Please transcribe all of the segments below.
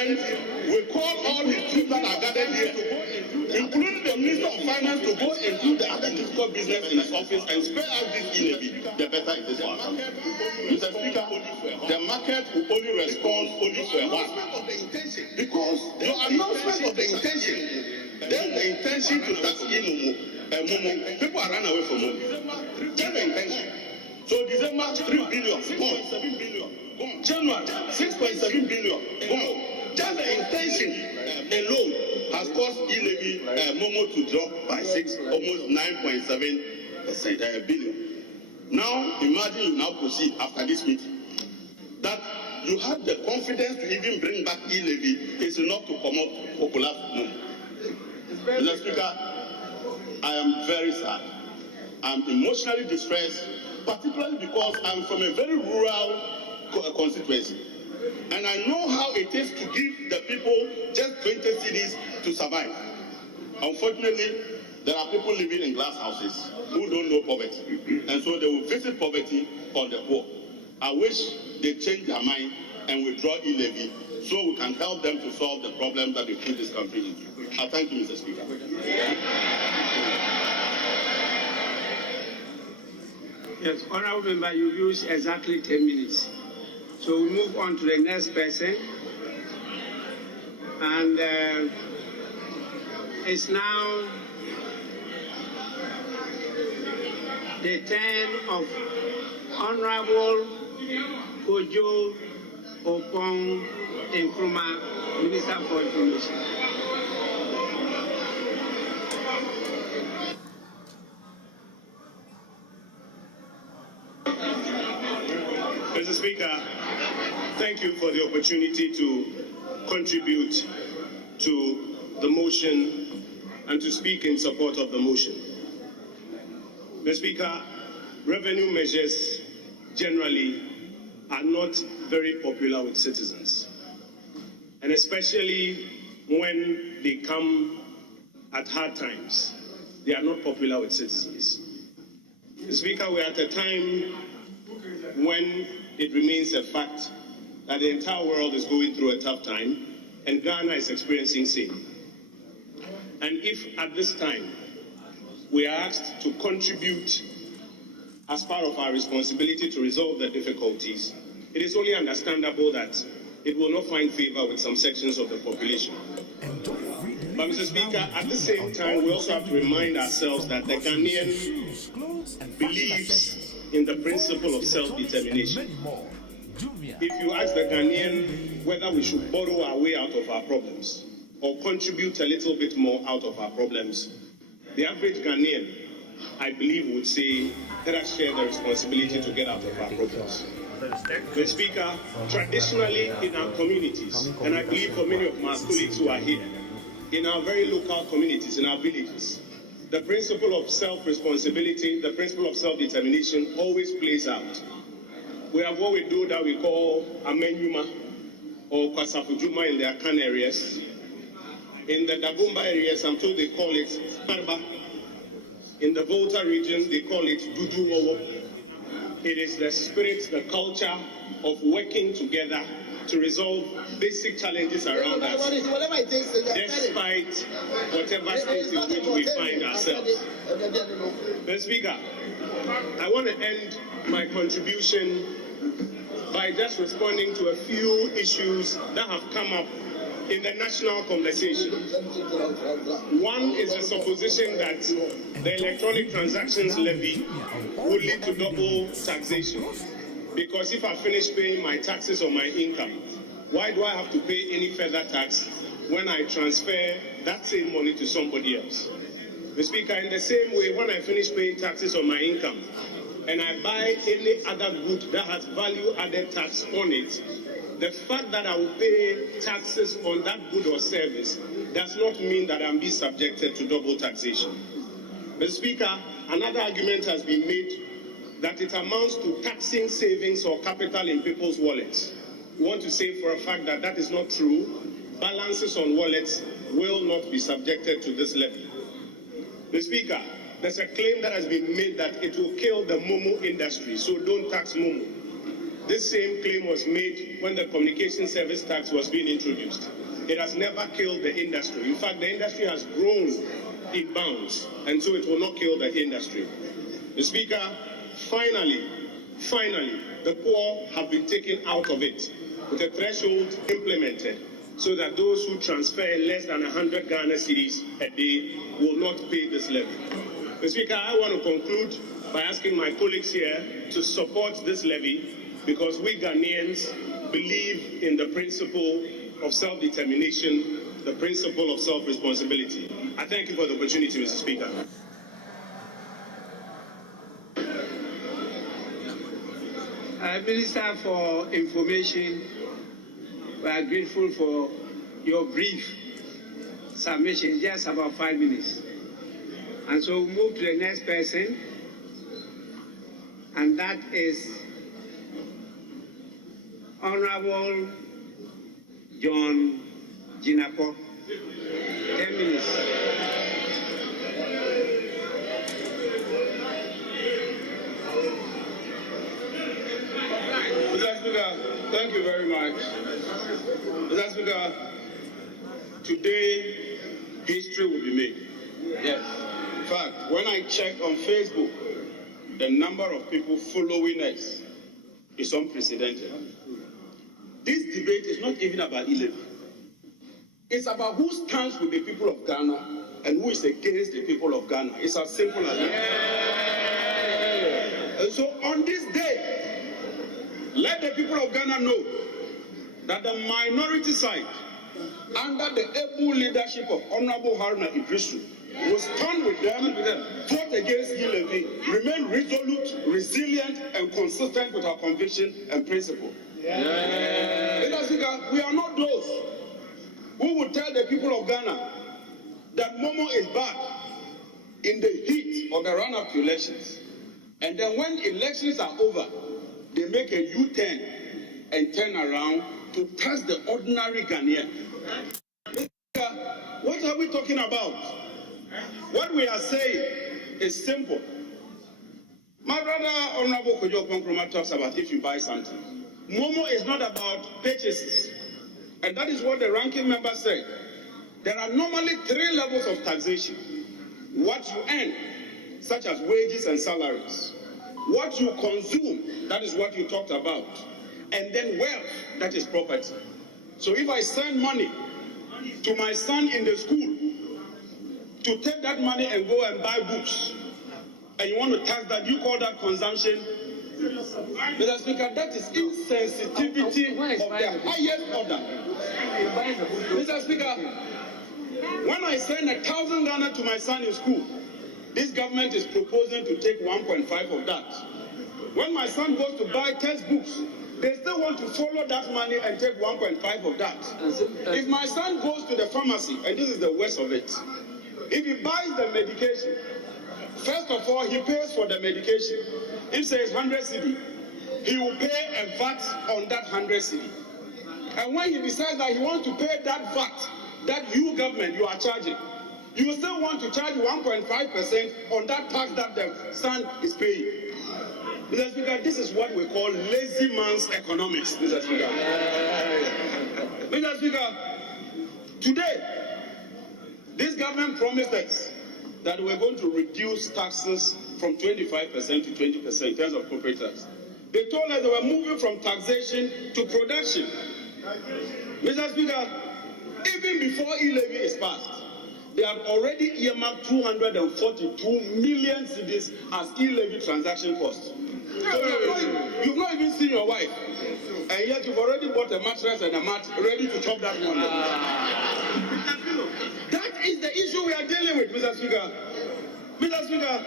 And we call all the troops that are gathered here, including the Minister of Finance, to go and do the other critical business in his office and spare us this E-levy, the better it is for us. Mr. Speaker, the market will only respond only for a while. Because your announcement of the intention, then the intention to tax Momo, people are running away from Momo. Just the intention. So December, 3 billion, gone. 7 billion, gone. January, 6.7 billion, gone. Just the intention alone has caused E-levy Momo to drop by almost 9.7% billion. Now, imagine you now proceed after this meeting that you have the confidence to even bring back E-levy is enough to come up popular Momo. Mr. Speaker, I am very sad. I'm emotionally distressed, particularly because I'm from a very rural constituency. And I know how it is to give the people just 20 cedis to survive. Unfortunately, there are people living in glass houses who don't know poverty. And so they will visit poverty on the poor. I wish they change their mind and withdraw E-levy so we can help them to solve the problem that they put this country into. I thank you, Mr. Speaker. Yes, Honourable Member, you use exactly 10 minutes. So we move on to the next person. And it's now the turn of Honourable Kojo Opong Nkrumah, Minister for Information. Mr. Speaker, thank you for the opportunity to contribute to the motion and to speak in support of the motion. Mr. Speaker, revenue measures generally are not very popular with citizens, and especially when they come at hard times, they are not popular with citizens. Mr. Speaker, we are at a time when it remains a fact that the entire world is going through a tough time, and Ghana is experiencing same. And if at this time we are asked to contribute as part of our responsibility to resolve the difficulties, it is only understandable that it will not find favor with some sections of the population. But Mr. Speaker, at the same time, we also have to remind ourselves that the Ghanaian believes in the principle of self-determination. If you ask the Ghanaian whether we should borrow our way out of our problems or contribute a little bit more out of our problems, the average Ghanaian, I believe, would say, let us share the responsibility to get out of our problems. Mr. Speaker, traditionally in our communities, and I believe for many of my colleagues who are here, in our very local communities, in our villages, the principle of self-responsibility, the principle of self-determination always plays out. We have what we do that we call Amenyuma or Kwasafujuma in the Akan areas. In the Dagumba areas, I'm told they call it Sparba. In the Volta region, they call it Dudu. It is the spirit, the culture of working together to resolve basic challenges around us, despite whatever state in which we find ourselves. Mr. Speaker, I want to end my contribution by just responding to a few issues that have come up in the national conversation. One is the supposition that the electronic transactions levy would lead to double taxation. Because if I finish paying my taxes on my income, why do I have to pay any further tax when I transfer that same money to somebody else? Mr. Speaker, in the same way, when I finish paying taxes on my income and I buy any other good that has value-added tax on it, the fact that I will pay taxes on that good or service does not mean that I'm being subjected to double taxation. Mr. Speaker, another argument has been made that it amounts to taxing savings or capital in people's wallets. We want to say for a fact that that is not true. Balances on wallets will not be subjected to this levy. Mr. Speaker, there's a claim that has been made that it will kill the Momo industry, so don't tax Momo. This same claim was made when the communication service tax was being introduced. It has never killed the industry. In fact, the industry has grown in bounds, and so it will not kill the industry. Mr. Speaker, finally, the poor have been taken out of it with a threshold implemented so that those who transfer less than 100 Ghana cedis a day will not pay this levy. Mr. Speaker, I want to conclude by asking my colleagues here to support this levy because we Ghanaians believe in the principle of self-determination, the principle of self-responsibility. I thank you for the opportunity, Mr. Speaker. Minister for Information, we are grateful for your brief submission, just about 5 minutes. And so we'll move to the next person, and that is Honorable John Jinako. 10 minutes. Mr. Speaker, thank you very much. Mr. Speaker, today history will be made. Yes. In fact, when I checked on Facebook, the number of people following us is unprecedented. This debate is not even about E-levy. It's about who stands with the people of Ghana and who is against the people of Ghana. It's as simple as that. And so on this day, let the people of Ghana know that the minority side, under the able leadership of Honorable Haruna Idrisu, will stand with them, vote against E-levy, remain resolute, resilient, and consistent with our conviction and principle. Mr. Speaker, we are not those who will tell the people of Ghana that Momo is back in the heat of the run-up to elections. And then when elections are over, they make a U-turn and turn around to tax the ordinary Ghanaian. What are we talking about? What we are saying is simple. My brother Honorable Kojo Konkroma talks about if you buy something. Momo is not about purchases. And that is what the ranking member said. There are normally 3 levels of taxation. What you earn, such as wages and salaries. What you consume, that is what you talked about. And then wealth, that is property. So if I send money to my son in the school to take that money and go and buy books, and you want to tax that, you call that consumption? Mr. Speaker, that is insensitivity of the highest order. Mr. Speaker, when I send 1,000 Ghana to my son in school, this government is proposing to take 1.5 of that. When my son goes to buy textbooks, they still want to follow that money and take 1.5 of that. If my son goes to the pharmacy, and this is the worst of it, if he buys the medication, first of all, he pays for the medication. If says 100 cedi, he will pay a VAT on that 100 cedi. And when he decides that he wants to pay that VAT, that you government, you are charging, you still want to charge 1.5% on that tax that the son is paying. Mr. Speaker, this is what we call lazy man's economics, Mr. Speaker. Mr. Speaker, today, this government promised us that we're going to reduce taxes from 25% to 20% in terms of corporate tax. They told us they were moving from taxation to production. Mr. Speaker, even before E-levy is passed, they have already earmarked 242 million cedis as E-levy transaction costs. So you've not even seen your wife, and yet you've already bought a mattress and a mat ready to chop that money. That is the issue we are dealing with, Mr. Speaker. Mr. Speaker,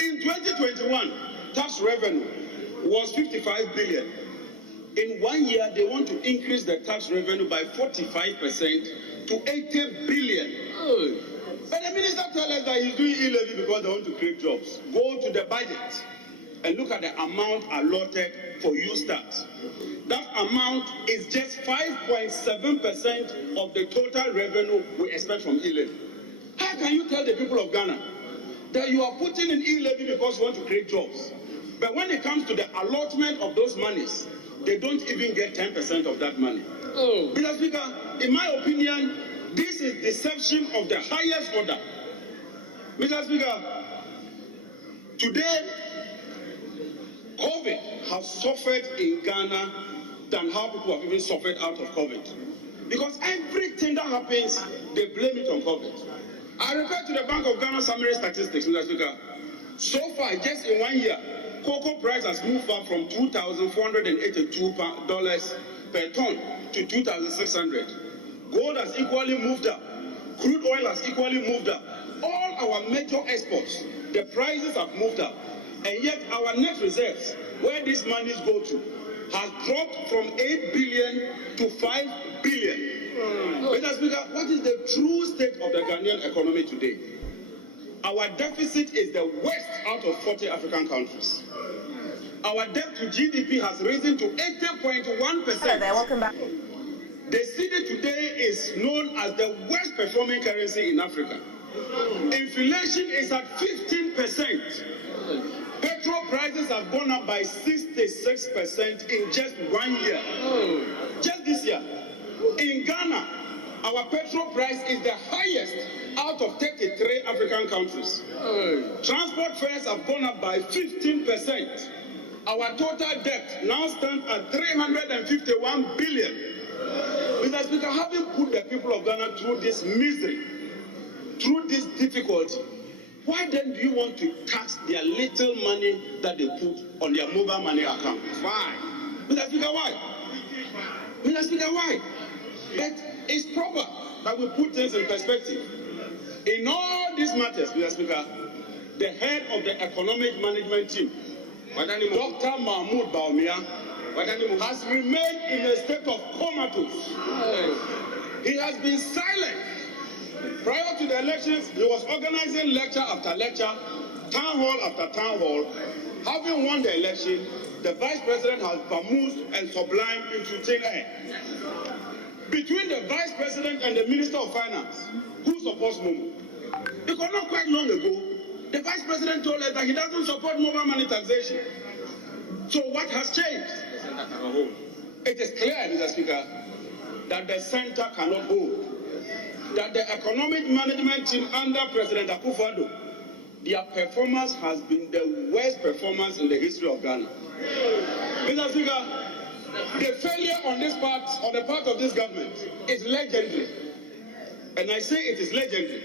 in 2021, tax revenue was 55 billion. In 1 year, they want to increase the tax revenue by 45% to 80 billion. But the minister tells us that he's doing E-levy because they want to create jobs. Go to the budget and look at the amount allotted for USTAT. That amount is just 5.7% of the total revenue we expect from E-levy. How can you tell the people of Ghana that you are putting in E-levy because you want to create jobs? But when it comes to the allotment of those monies, they don't even get 10% of that money. Mr. Speaker, in my opinion, this is deception of the highest order. Mr. Speaker, today, COVID has suffered in Ghana than how people have even suffered out of COVID. Because everything that happens, they blame it on COVID. I refer to the Bank of Ghana summary statistics, Mr. Speaker. So far, just in 1 year, cocoa price has moved up from $2,482 per ton to $2,600. Gold has equally moved up. Crude oil has equally moved up. All our major exports, the prices have moved up. And yet our net reserves, where these monies go to, has dropped from 8 billion to 5 billion. Mr. Speaker, what is the true state of the Ghanaian economy today? Our deficit is the worst out of 40 African countries. Our debt to GDP has risen to 80.1%. Hello there, welcome back. The cedi today is known as the worst performing currency in Africa. Inflation is at 15%. Petrol prices have gone up by 66% in just 1 year. Just this year. In Ghana, our petrol price is the highest out of 33 African countries. Transport fares have gone up by 15%. Our total debt now stands at 351 billion. Mr. Speaker, having put the people of Ghana through this misery, through this difficulty, why then do you want to tax their little money that they put on their mobile money account? Why? Mr. Speaker, why? Mr. Speaker, why? But it's proper that we put things in perspective. In all these matters, Mr. Speaker, the head of the economic management team, Dr. Mahmoud Baumia, has remained in a state of comatose. He has been silent. Prior to the elections, he was organizing lecture after lecture, town hall after town hall. Having won the election, the vice president has vamoosed and sublimed into thin air. Between the vice president and the minister of finance, who supports Momo? Because not quite long ago, the vice president told us that he doesn't support mobile money taxation. So what has changed? It is clear, Mr. Speaker, that the center cannot hold. That the economic management team under President Akufo-Addo, their performance has been the worst performance in the history of Ghana. Mr. Speaker, the failure on the part of this government is legendary. And I say it is legendary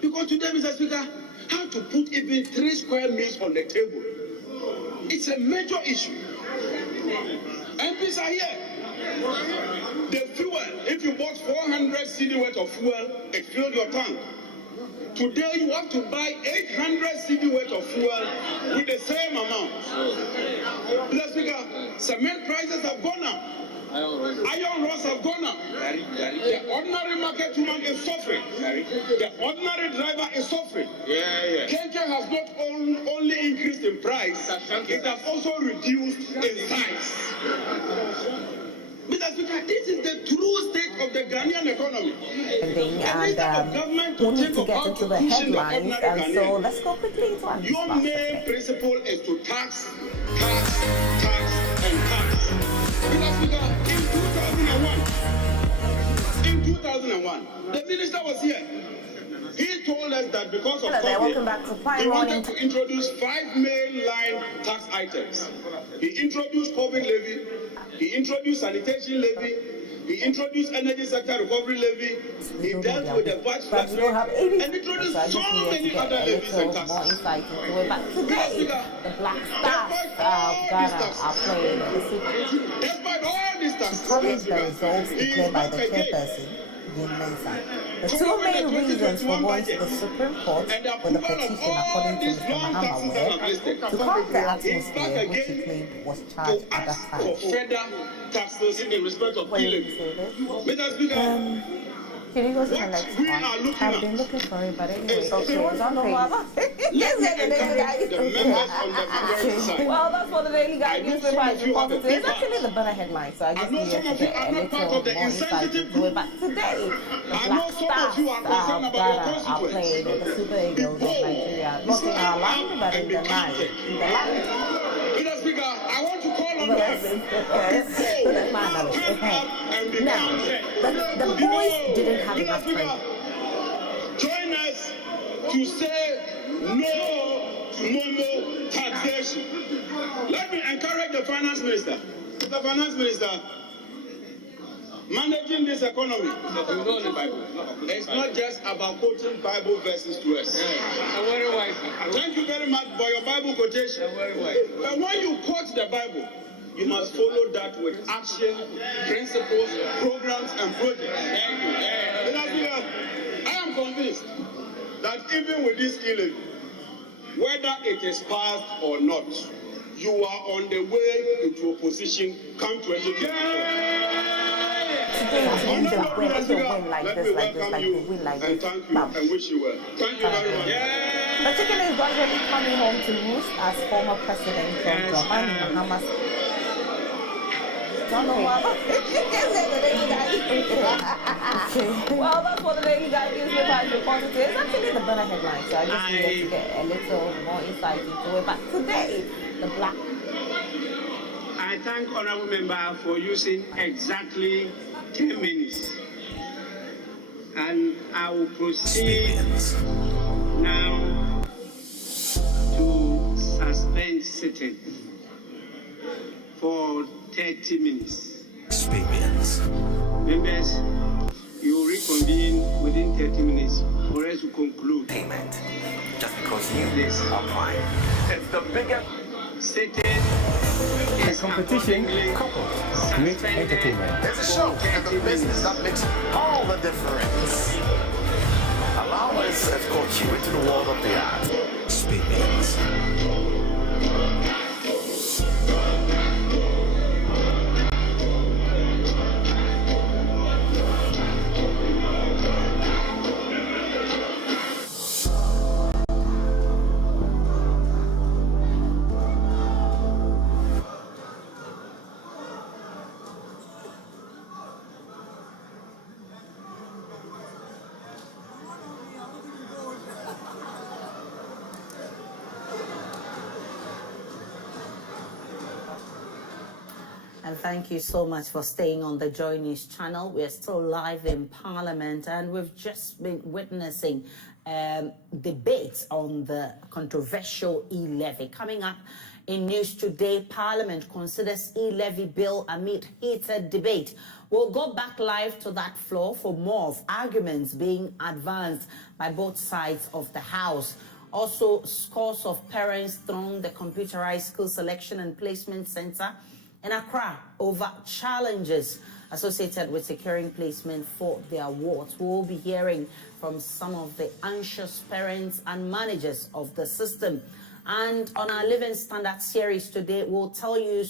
because today, Mr. Speaker, how to put even 3 square meals on the table, it's a major issue. MPs are here. The fuel, if you bought 400 cedi worth of fuel, it filled your tank. Today you have to buy 800 cedi worth of fuel with the same amount. Mr. Speaker, cement prices have gone up. Iron rods have gone up. The ordinary market woman is suffering. The ordinary driver is suffering. Kenke has not only increased in price, it has also reduced in size. Mr. Speaker, this is the true state of the Ghanaian economy. And we need to get into the headlines, and so let's go quickly into our Your main principle is to tax, and tax. Mr. Speaker, in 2001, the minister was here. He told us that because of COVID, he wanted to introduce 5 mainline tax items. He introduced COVID levy, he introduced sanitation levy, he introduced energy sector recovery levy, he dealt with the VAT flat rate, and introduced so many other levies and taxes. Today, the Black Stars of Ghana are playing Despite all these taxes, the results declared by the chairperson, the 2 main reasons for going to the Supreme Court with the petition, according to Mr. Mahama, to calm the atmosphere which he claimed was charged at that time. For further taxes in respect of E-levy. Can you go to the next one? I've been looking for it, but anyway, okay, it's on page. Well, that's what the Daily Guide newspaper is reported today. It's actually the better headline, so I just needed to get a little more insight into it. But today, the Black Stars of Ghana are playing the Super Eagles of Nigeria, looking our line, but in the night. blessings. So that's my knowledge. Okay. Now, the boys didn't have enough time. Join us to say no to mono taxation. Let me encourage the finance minister. The finance minister, managing this economy. You know the Bible. It's not just about quoting Bible verses to us. Thank you very much for your Bible quotation. But when you quote the Bible, you must follow that with action, principles, programs, and projects. Thank you. I am convinced that even with this E-levy, whether it is passed or not, you are on the way into opposition. Come to education. Today is a win like this, like the win like this. Thank you and wish you well. Thank you very much. The chicken is gradually coming home to roost as former President John Dramani Mahama's well, that's what the Lady Guy newspaper has reported today. It's actually the better headline, so I just needed to get a little more insight into it. But today, the black. I thank honorable member for using exactly 10 minutes. And I will proceed now to suspend sitting for 30 minutes. Experience. Members, you will reconvene within 30 minutes for us to conclude. Payment. Just because you are fine. It's the biggest Sitting is competition coupled with entertainment. There's a show and the business that makes all the difference. Allow us to escort you into the world of the art. Experience. And thank you so much for staying on the Joy News channel. We're still live in Parliament, and we've just been witnessing debates on the controversial E-levy. Coming up in news today, Parliament considers E-levy bill amid heated debate. We'll go back live to that floor for more of arguments being advanced by both sides of the House. Also, scores of parents throng the computerized school selection and placement center in Accra over challenges associated with securing placement for their wards. We'll be hearing from some of the anxious parents and managers of the system. And on our Living Standard series today, we'll tell you